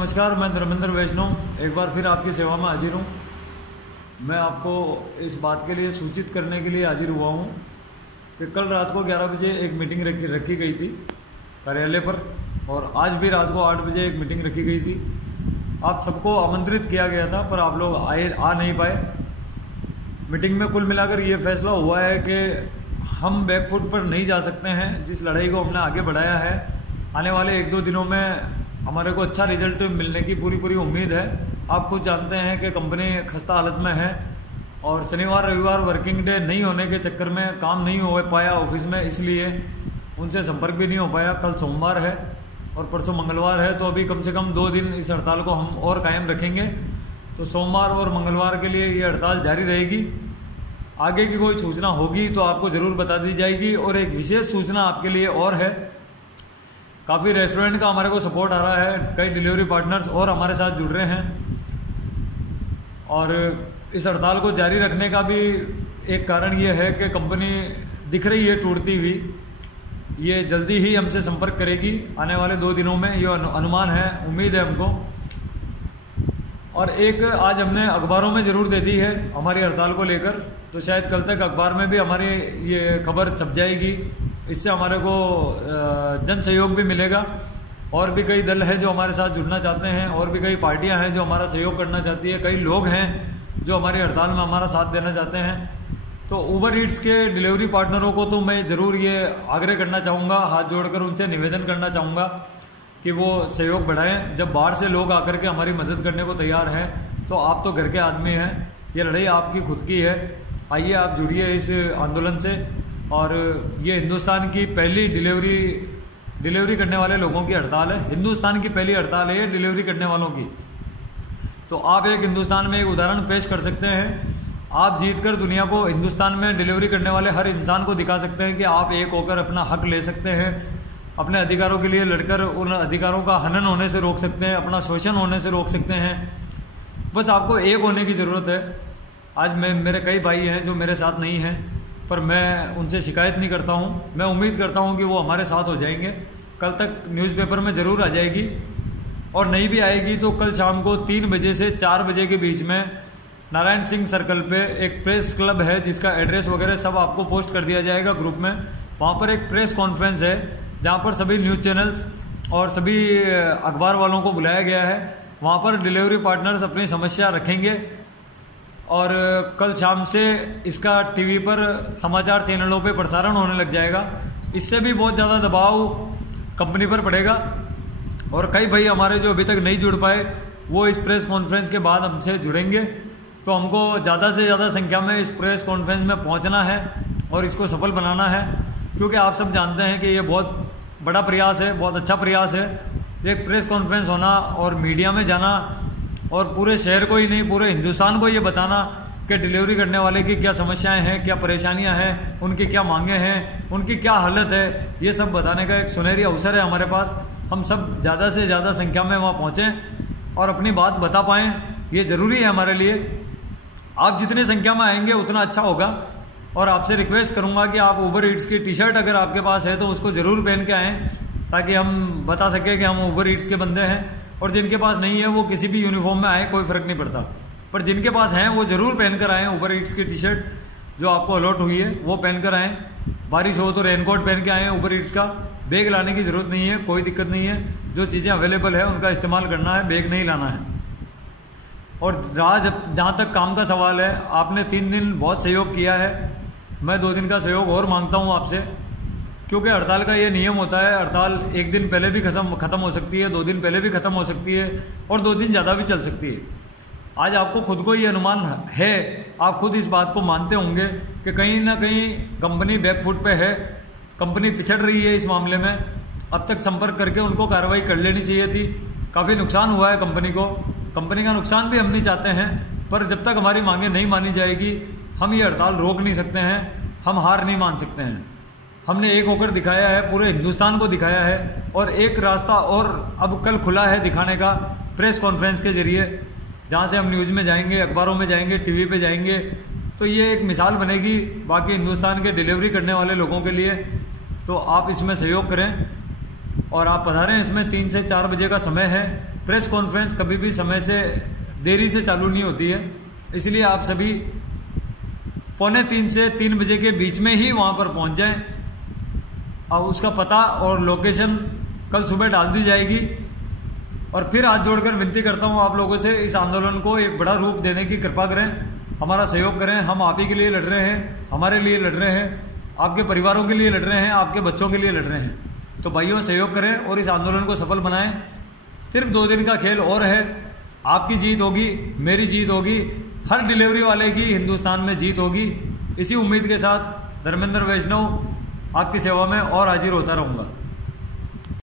नमस्कार, मैं धर्मेंद्र वैष्णव एक बार फिर आपकी सेवा में हाजिर हूँ। मैं आपको इस बात के लिए सूचित करने के लिए हाजिर हुआ हूँ कि कल रात को 11 बजे एक मीटिंग रखी गई थी कार्यालय पर, और आज भी रात को 8 बजे एक मीटिंग रखी गई थी। आप सबको आमंत्रित किया गया था पर आप लोग आ नहीं पाए। मीटिंग में कुल मिलाकर ये फैसला हुआ है कि हम बैकफुट पर नहीं जा सकते हैं। जिस लड़ाई को हमने आगे बढ़ाया है, आने वाले 1-2 दिनों में हमारे को अच्छा रिजल्ट मिलने की पूरी उम्मीद है। आप खुद जानते हैं कि कंपनी खस्ता हालत में है और शनिवार रविवार वर्किंग डे नहीं होने के चक्कर में काम नहीं हो पाया ऑफिस में, इसलिए उनसे संपर्क भी नहीं हो पाया। कल सोमवार है और परसों मंगलवार है, तो अभी कम से कम 2 दिन इस हड़ताल को हम और कायम रखेंगे। तो सोमवार और मंगलवार के लिए ये हड़ताल जारी रहेगी। आगे की कोई सूचना होगी तो आपको ज़रूर बता दी जाएगी। और एक विशेष सूचना आपके लिए और है, काफ़ी रेस्टोरेंट का हमारे को सपोर्ट आ रहा है, कई डिलीवरी पार्टनर्स और हमारे साथ जुड़ रहे हैं। और इस हड़ताल को जारी रखने का भी एक कारण ये है कि कंपनी दिख रही है टूटती हुई। ये जल्दी ही हमसे संपर्क करेगी आने वाले 2 दिनों में, ये अनुमान है, उम्मीद है हमको। और एक आज हमने अखबारों में ज़रूर दे दी है हमारी हड़ताल को लेकर, तो शायद कल तक अखबार में भी हमारी ये खबर छप जाएगी। इससे हमारे को जन सहयोग भी मिलेगा। और भी कई दल हैं जो हमारे साथ जुड़ना चाहते हैं, और भी कई पार्टियां हैं जो हमारा सहयोग करना चाहती है, कई लोग हैं जो हमारी हड़ताल में हमारा साथ देना चाहते हैं। तो उबर ईट्स के डिलीवरी पार्टनरों को तो मैं ज़रूर ये आग्रह करना चाहूँगा, हाथ जोड़कर उनसे निवेदन करना चाहूँगा कि वो सहयोग बढ़ाएं। जब बाहर से लोग आकर के हमारी मदद करने को तैयार हैं, तो आप तो घर के आदमी हैं, ये लड़ाई आपकी खुद की है। आइए आप जुड़िए इस आंदोलन से। और ये हिंदुस्तान की पहली डिलीवरी करने वाले लोगों की हड़ताल है। हिंदुस्तान की पहली हड़ताल है ये डिलीवरी करने वालों की। तो आप एक हिंदुस्तान में एक उदाहरण पेश कर सकते हैं। आप जीतकर दुनिया को हिंदुस्तान में डिलीवरी करने वाले हर इंसान को दिखा सकते हैं कि आप एक होकर अपना हक ले सकते हैं, अपने अधिकारों के लिए लड़कर उन अधिकारों का हनन होने से रोक सकते हैं, अपना शोषण होने से रोक सकते हैं। बस आपको एक होने की ज़रूरत है। आज मेरे कई भाई हैं जो मेरे साथ नहीं हैं, पर मैं उनसे शिकायत नहीं करता हूं। मैं उम्मीद करता हूं कि वो हमारे साथ हो जाएंगे। कल तक न्यूज़पेपर में ज़रूर आ जाएगी, और नहीं भी आएगी तो कल शाम को 3 बजे से 4 बजे के बीच में नारायण सिंह सर्कल पे एक प्रेस क्लब है, जिसका एड्रेस वगैरह सब आपको पोस्ट कर दिया जाएगा ग्रुप में। वहाँ पर एक प्रेस कॉन्फ्रेंस है जहाँ पर सभी न्यूज़ चैनल्स और सभी अखबार वालों को बुलाया गया है। वहाँ पर डिलीवरी पार्टनर्स अपनी समस्या रखेंगे, और कल शाम से इसका टीवी पर समाचार चैनलों पे प्रसारण होने लग जाएगा। इससे भी बहुत ज़्यादा दबाव कंपनी पर पड़ेगा। और कई भाई हमारे जो अभी तक नहीं जुड़ पाए, वो इस प्रेस कॉन्फ्रेंस के बाद हमसे जुड़ेंगे। तो हमको ज़्यादा से ज़्यादा संख्या में इस प्रेस कॉन्फ्रेंस में पहुंचना है और इसको सफल बनाना है, क्योंकि आप सब जानते हैं कि ये बहुत बड़ा प्रयास है, बहुत अच्छा प्रयास है। एक प्रेस कॉन्फ्रेंस होना और मीडिया में जाना, और पूरे शहर को ही नहीं पूरे हिंदुस्तान को ये बताना कि डिलीवरी करने वाले की क्या समस्याएं हैं, क्या परेशानियां हैं, उनकी क्या मांगे हैं, उनकी क्या हालत है, ये सब बताने का एक सुनहरी अवसर है हमारे पास। हम सब ज़्यादा से ज़्यादा संख्या में वहाँ पहुँचें और अपनी बात बता पाएँ, ये ज़रूरी है हमारे लिए। आप जितनी संख्या में आएंगे उतना अच्छा होगा। और आपसे रिक्वेस्ट करूँगा कि आप उबर ईट्स की टी-शर्ट अगर आपके पास है तो उसको ज़रूर पहन के आएँ, ताकि हम बता सकें कि हम उबर ईट्स के बंदे हैं। और जिनके पास नहीं है वो किसी भी यूनिफॉर्म में आए, कोई फ़र्क नहीं पड़ता, पर जिनके पास हैं वो ज़रूर पहनकर आएँ। उबर ईट्स की टी-शर्ट जो आपको अलॉट हुई है वो पहनकर आएँ। बारिश हो तो रेनकोट पहन के आएँ। उबर ईट्स का बैग लाने की ज़रूरत नहीं है, कोई दिक्कत नहीं है। जो चीज़ें अवेलेबल है उनका इस्तेमाल करना है, बैग नहीं लाना है। और जहाँ तक काम का सवाल है, आपने 3 दिन बहुत सहयोग किया है। मैं 2 दिन का सहयोग और मांगता हूँ आपसे, क्योंकि हड़ताल का ये नियम होता है, हड़ताल 1 दिन पहले भी ख़त्म हो सकती है, 2 दिन पहले भी ख़त्म हो सकती है, और 2 दिन ज़्यादा भी चल सकती है। आज आपको खुद को ये अनुमान है, आप खुद इस बात को मानते होंगे कि कहीं ना कहीं कंपनी बैकफुट पे है, कंपनी पिछड़ रही है इस मामले में। अब तक संपर्क करके उनको कार्रवाई कर लेनी चाहिए थी। काफ़ी नुकसान हुआ है कंपनी को, कंपनी का नुकसान भी हम नहीं चाहते हैं, पर जब तक हमारी मांगे नहीं मानी जाएगी हम ये हड़ताल रोक नहीं सकते हैं, हम हार नहीं मान सकते हैं। हमने एक होकर दिखाया है, पूरे हिंदुस्तान को दिखाया है, और एक रास्ता और अब कल खुला है दिखाने का, प्रेस कॉन्फ्रेंस के जरिए, जहाँ से हम न्यूज़ में जाएंगे, अखबारों में जाएंगे, टीवी पे जाएंगे। तो ये एक मिसाल बनेगी बाकी हिंदुस्तान के डिलीवरी करने वाले लोगों के लिए। तो आप इसमें सहयोग करें और आप पधारें। इसमें 3 से 4 बजे का समय है। प्रेस कॉन्फ्रेंस कभी भी समय से देरी से चालू नहीं होती है, इसलिए आप सभी 2:45 से 3 बजे के बीच में ही वहाँ पर पहुँच जाएं। अब उसका पता और लोकेशन कल सुबह डाल दी जाएगी। और फिर हाथ जोड़कर विनती करता हूँ आप लोगों से, इस आंदोलन को एक बड़ा रूप देने की कृपा करें, हमारा सहयोग करें। हम आप ही के लिए लड़ रहे हैं, हमारे लिए लड़ रहे हैं, आपके परिवारों के लिए लड़ रहे हैं, आपके बच्चों के लिए लड़ रहे हैं। तो भाइयों सहयोग करें और इस आंदोलन को सफल बनाएं। सिर्फ 2 दिन का खेल और है, आपकी जीत होगी, मेरी जीत होगी, हर डिलीवरी वाले की हिंदुस्तान में जीत होगी। इसी उम्मीद के साथ धर्मेंद्र वैष्णव आपकी सेवा में और हाजिर होता रहूँगा।